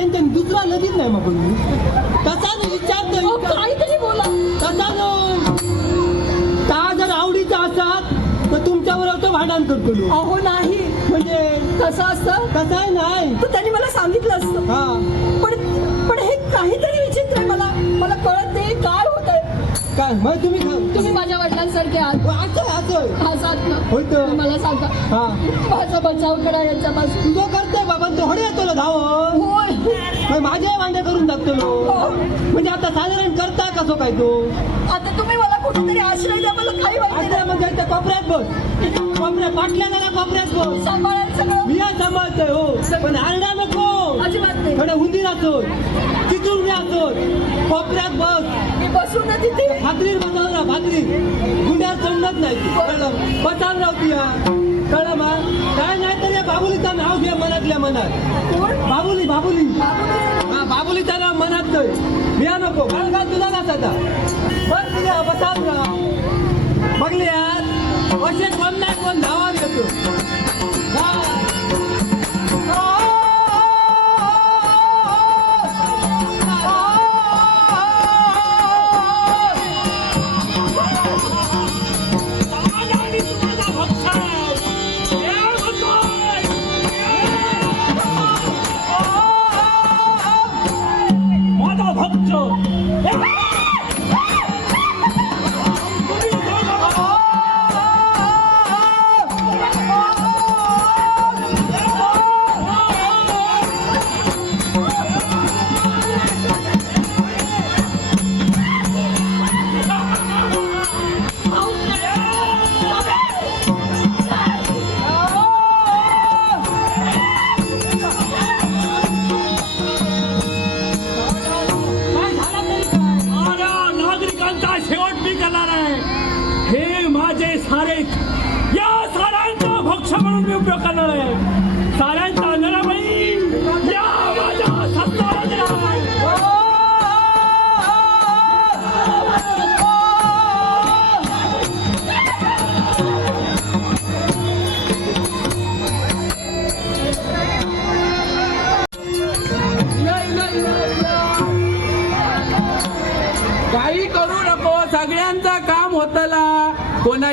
त्यांच्या दुसरा लगीच नाही मग कसा नाही विचारतो काहीतरी बोला. कसा का जर आवडीचा असतात तर तुमच्याबरोबर तो भांडण करतो. अहो नाही. म्हणजे कसं असतं? कसं नाही? तर त्यांनी मला सांगितलं असतं. हा. पण पण हे काहीतरी काय? मग तुम्ही खा- तुम्ही माझ्या वडिलांसारखे आहात. असं असं. हा साथ ना होय तर. मला सांगा हा. माझा बचाव करा यांच्यापासून तुझं करतोय बाबा थोडे येतो ना धाव होय. मग माझे भांडे करून टाकतो हो. म्हणजे आता साधारण करता कसो काय तो? आता तुम्ही मला कुठेतरी आश्रय द्या मला काही माहिती आता नाही. म्हणजे त्या कोपऱ्यात बस. कोपऱ्यात पाटल्या जरा कोपऱ्यात बस. सांभाळायला सगळं. मी सांभाळतोय हो. पण आरडा नको. अजिबात नाही. थोडं हुंदीर असो चिचुरणी असो कोपऱ्यात बस. मी बसून ना तिथे. भाकरीर बसाल ना भाकरी. गुंड्यावर चढत नाही. बसाल राहती कळलं मा काय नाही तर या बाबुलीचं नाव घे मनातल्या मनात. बाबुली बाबुली. हा बाबुलीचं नाव मनात नाही बिया नको. कारण का तुला ना आता बस तुझ्या बसाल ना बघले यार? असे कोण नाही कोण धावा घेतो?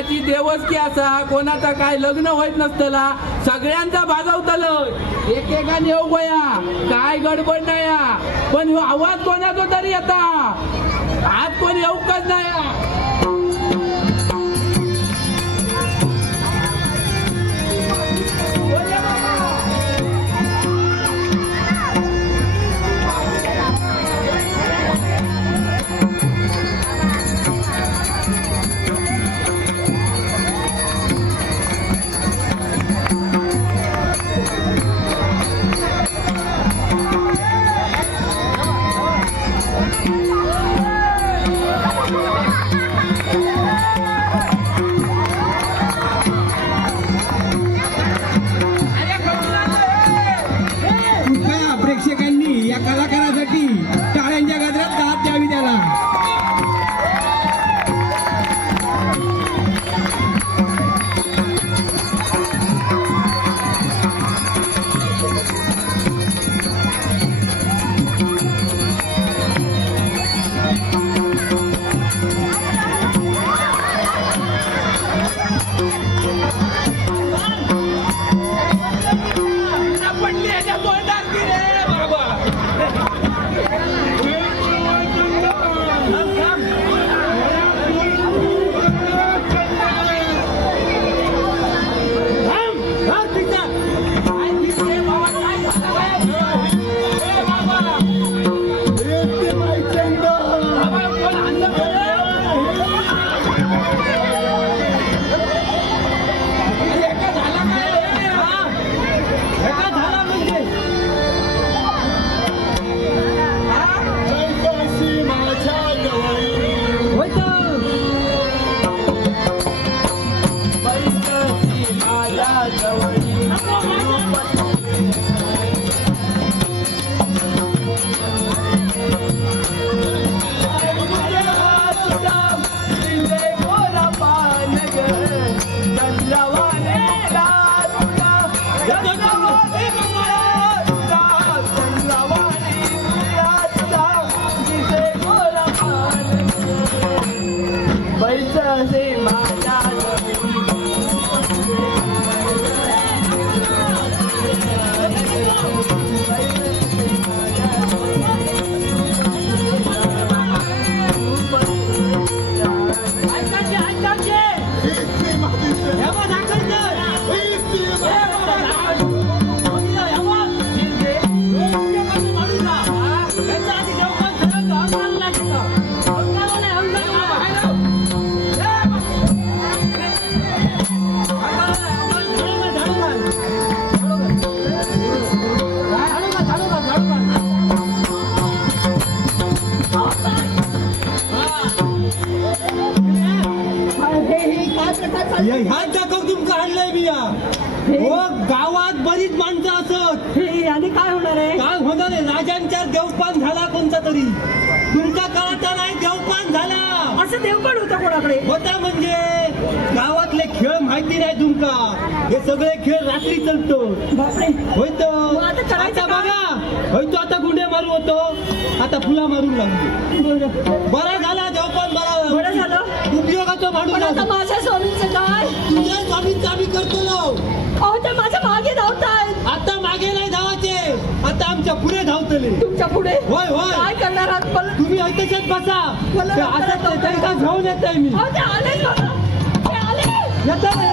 कोणाची देवस्की असा कोणाचा काय लग्न होत नसतला सगळ्यांचा भागवतल. एकेकाने येऊ गोया काय गडबड नाही पण ह्यो आवाज कोणाचा तरी येता. आज कोण येऊकच नाही तरी तुमका कळता नाही देवपान झाला. असं देवपान होता कोणाकडे? होता म्हणजे गावातले खेळ माहिती नाही तुमका. हे सगळे खेळ रात्री चलतो. होयतो. आता बघा. होयतो आता गुंडे मारू होतो. आता फुला मारून लागतो. बरा. झाला देवपान बरा बरं झालं. उपयोगाचं मांडू माझ्या स्वामीचं काय? तुझ्या स्वामी आम्ही करतो अहो ते माझ्या मागे धावताय आता मागे नाही आता आमच्या पुढे धावतले. तुमच्यापुढे? होय होय काय करणार आहात? पण तुम्ही ऐकत बसा. असं त्यांना घेऊन येत आहे मी येत आहे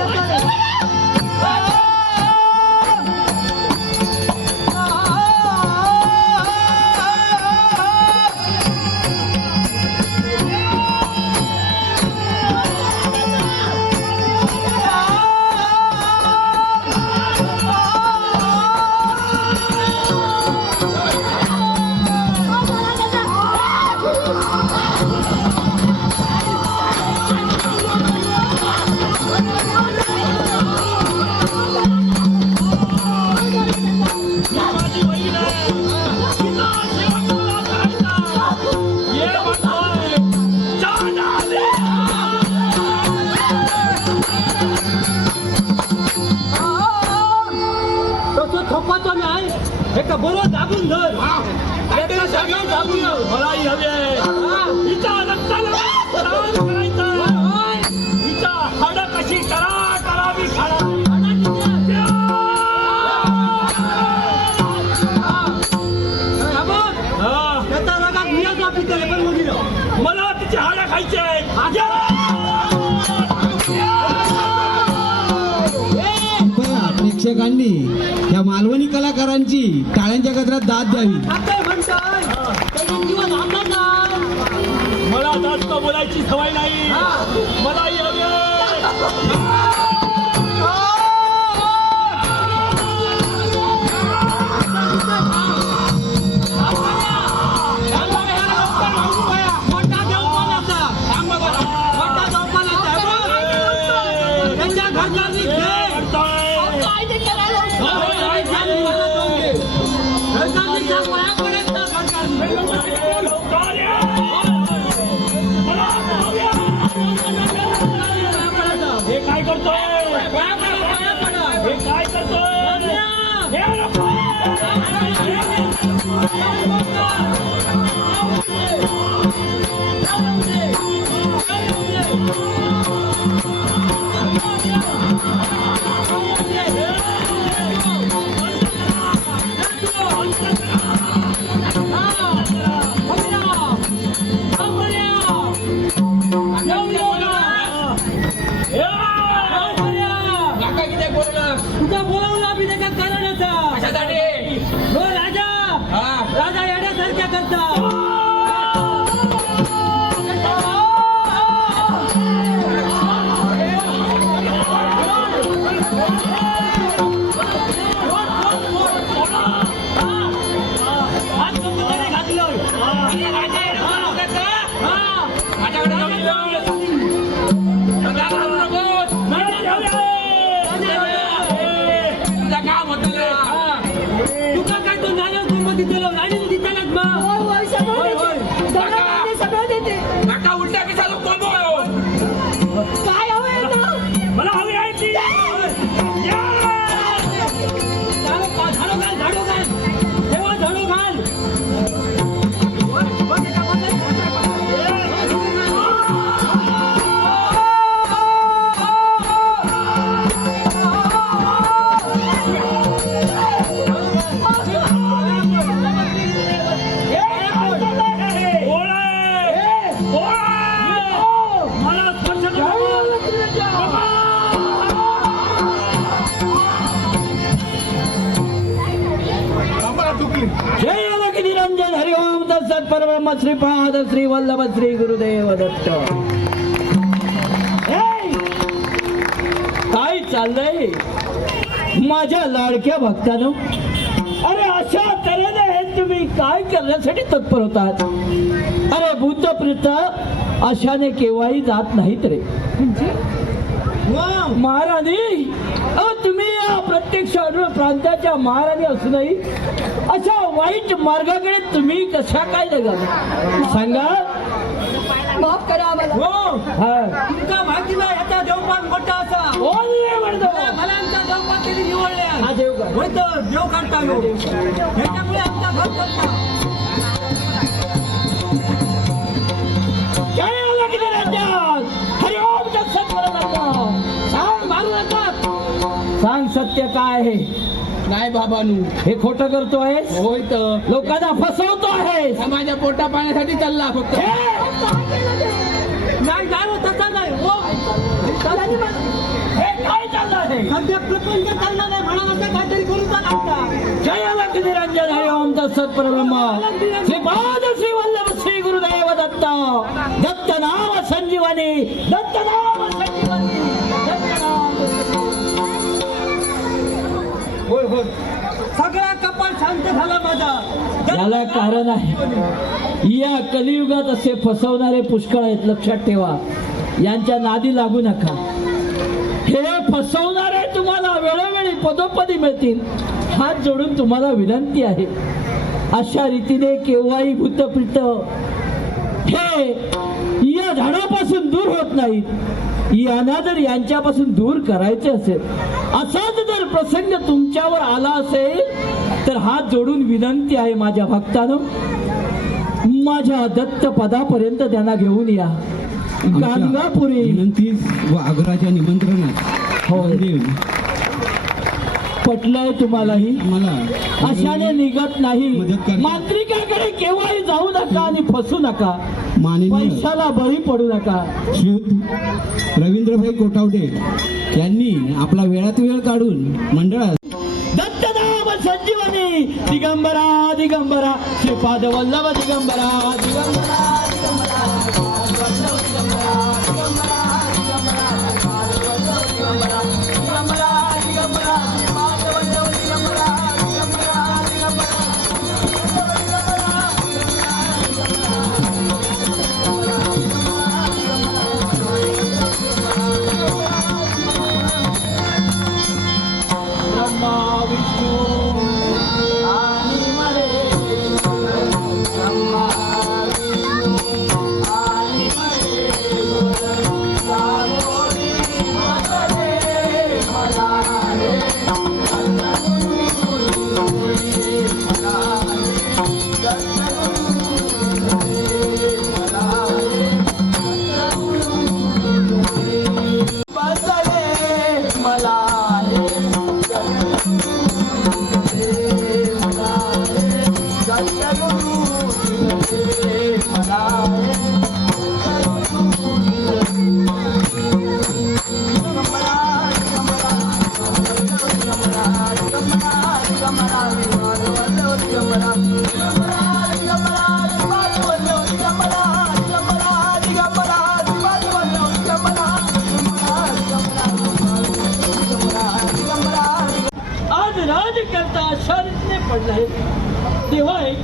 शिक्षकांनी या मालवणी कलाकारांची टाळ्यांच्या गजरात दाद द्यावी. मला जास्त बोलायची सवय नाही. मला श्री वल्लभ श्री गुरुदेव दत्त! काय चाललंय? माझ्या लाडक्या भक्तानो अरे अशा तऱ्हेने हे तुम्ही काय करण्यासाठी तत्पर होतात? अरे भूतप्रेत अशाने केव्हाही जात नाहीत रे. महाराणी प्रत्यक्ष अडूळ प्रांताच्या महाराणी असूनही अशा वाईट मार्गाकडे तुम्ही कशा काय निघाला सांगा. माफ करा आम्हाला. हा. माहिती नाही ह्याचा देवपान मोठा असा. कोण रे म्हणतो? मला आमचा देवपान त्यांनी निवडल्या हा देव देव काढता येऊ. ह्याच्यामुळे आमचा घर चालता नाही बाबानू हे खोटं करतोय होय तर. लोकांना फसवतो आहे माझ्या पोटा पाण्यासाठी चालला फक्त. नाही नाही होत तसा नाही. हो. हे काय चाललं आहे? सध्या प्रपंच चालला नाही म्हणा असं काहीतरी करू लागता जय अलग निरंजन हरि ओम परब्रह्म श्रीपाद श्री वल्लभ श्री गुरुदेव दत्त. दत्त नाम संजीवनी दत्त नाम संजीवनी. शांत झाला माझा. याला कारण आहे. या कलियुगात असे फसवणारे पुष्कळ आहेत लक्षात ठेवा. यांच्या नादी लागू नका. हे फसवणारे तुम्हाला वेळोवेळी पदोपदी मिळतील. हात जोडून तुम्हाला विनंती आहे. अशा रीतीने केव्हाही भूतप्रीत हे या झाडापासून दूर होत नाहीत यांना जर यांच्यापासून दूर करायचे असेल असाच जर प्रसंग तुमच्यावर आला असेल तर हात जोडून विनंती आहे माझ्या भक्तानं माझ्या दत्त पदापर्यंत त्यांना घेऊन या. गाणगापुरी. विनंती व आग्रहाच्या निमंत्रणात. देव. पटलंय तुम्हालाही. मला अशाने निघत नाही. मांत्रिकाकडे केव्हाही जाऊ नका आणि फसू नका. पैशाला बळी पडू नका. रवींद्रभाई कोटावडे यांनी आपला वेळात वेळ काढून मंडळात సజ్జీవని దిగంబరా దిగంబర శ్రీపాద వల్లవ దిగంబరా దిగంబరా దిగంబరా.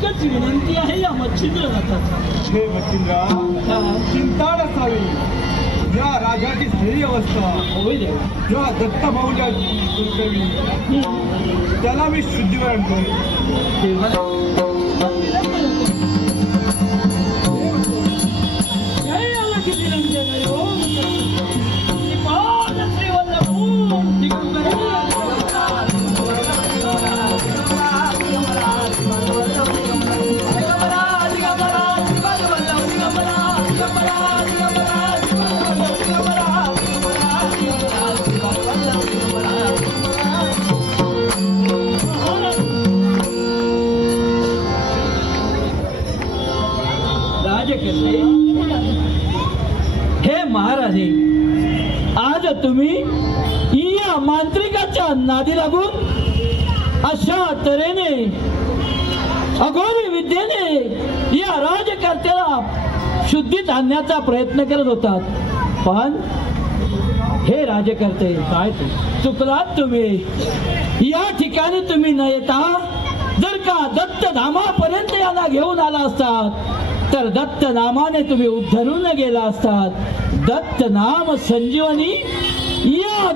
एकच विनंती आहे या मच्छिंद्र जातात हे मच्छिंद्रा चिंता नसावी या राजाची सही अवस्था. जेव्हा दत्त दुर्दैवी. त्याला मी शुद्धीकरण करेन तऱ्हेने अघोरी विद्येने या राजकर्त्याला शुद्धीत आणण्याचा प्रयत्न करत होतात. पण हे राजकर्ते काय चुकलात तुम्ही. या ठिकाणी तुम्ही न येता जर का दत्त धामापर्यंत याला घेऊन आला असतात तर दत्त नामाने तुम्ही उद्धरून गेला असतात. दत्त नाम संजीवनी या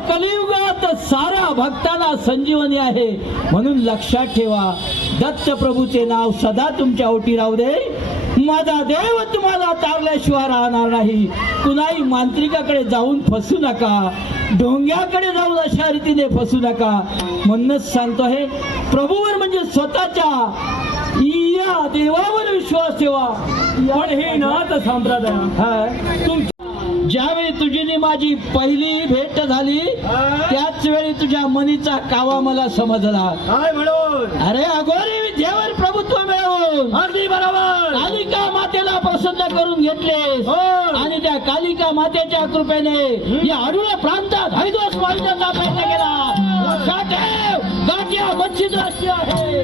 कलियुगात साऱ्या भक्तांना संजीवनी आहे. म्हणून लक्षात ठेवा दत्त प्रभूचे नाव सदा तुमच्या ओटी राहू दे. माझा देव तुम्हाला तारल्याशिवाय राहणार नाही. कुणाही मांत्रिकाकडे जाऊन फसू नका. ढोंग्याकडे जाऊन अशा रीतीने फसू नका. म्हणूनच सांगतो आहे प्रभूवर म्हणजे स्वतःच्या या देवावर विश्वास ठेवा. पण हे नाथ संप्रदाय. हा. ज्यावेळी तुझी नी माझी पहिली भेट झाली त्याच वेळी तुझ्या मनीचा कावा मला समजला. काय म्हणून अरे अगोरी विद्येवर प्रभुत्व मिळवून अगदी बरोबर. कालिका मातेला प्रसन्न करून घेतले हो. आणि त्या कालिका मातेच्या कृपेने या अडुळ प्रांतात हैदोस मारण्याचा प्रयत्न केला. लक्षात ठेव गाठ्या आहे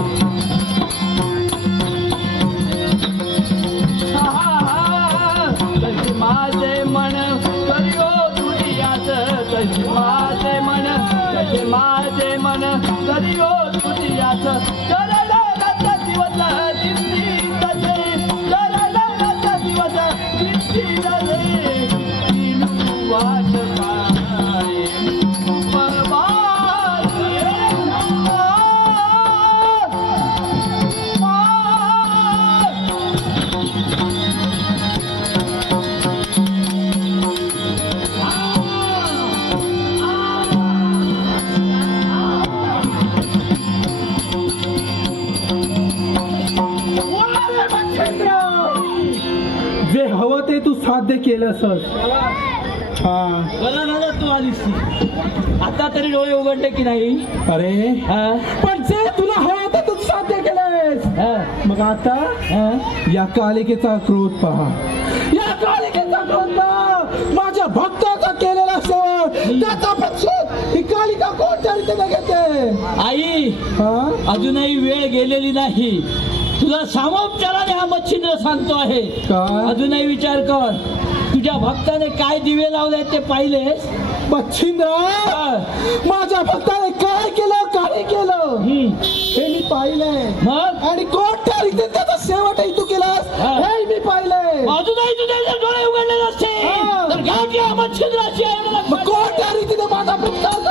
साध्य केलंस हा. बरं झालं तू आलीस ती. आता तरी डोळे उघडले की नाही? अरे. हा? पण जे तुला हवं ते तू साध्य केलंस हा? मग आता हा? या कालिकेचा क्रोध पहा. या कालिकेचा क्रोध पहा माझ्या भक्ताचा केलेला सेवा त्याचा प्रतिशोध ही कालिका कोणत्या रीतीने घेते? आई हा? अजूनही वेळ गेलेली नाही. तुला सामोपचाराने हा मच्छिंद्र सांगतो आहे? अजूनही विचार कर. तुझ्या भक्ताने काय दिवे लावले ते पाहिलेस? मच्छिंद्र माझ्या भक्ताने काय केलं काय केलं. हे मी पाहिलंय आणि कोणत्या रीतीने त्याचा शेवटही तू केलास? हा. हे मी पाहिलंय अजूनही तुझे जर डोळे उघडले नसते हा. तर गाठी हा मच्छिंद्राची आहे मला मग कोणत्या रीतीने माझा भक्ताचा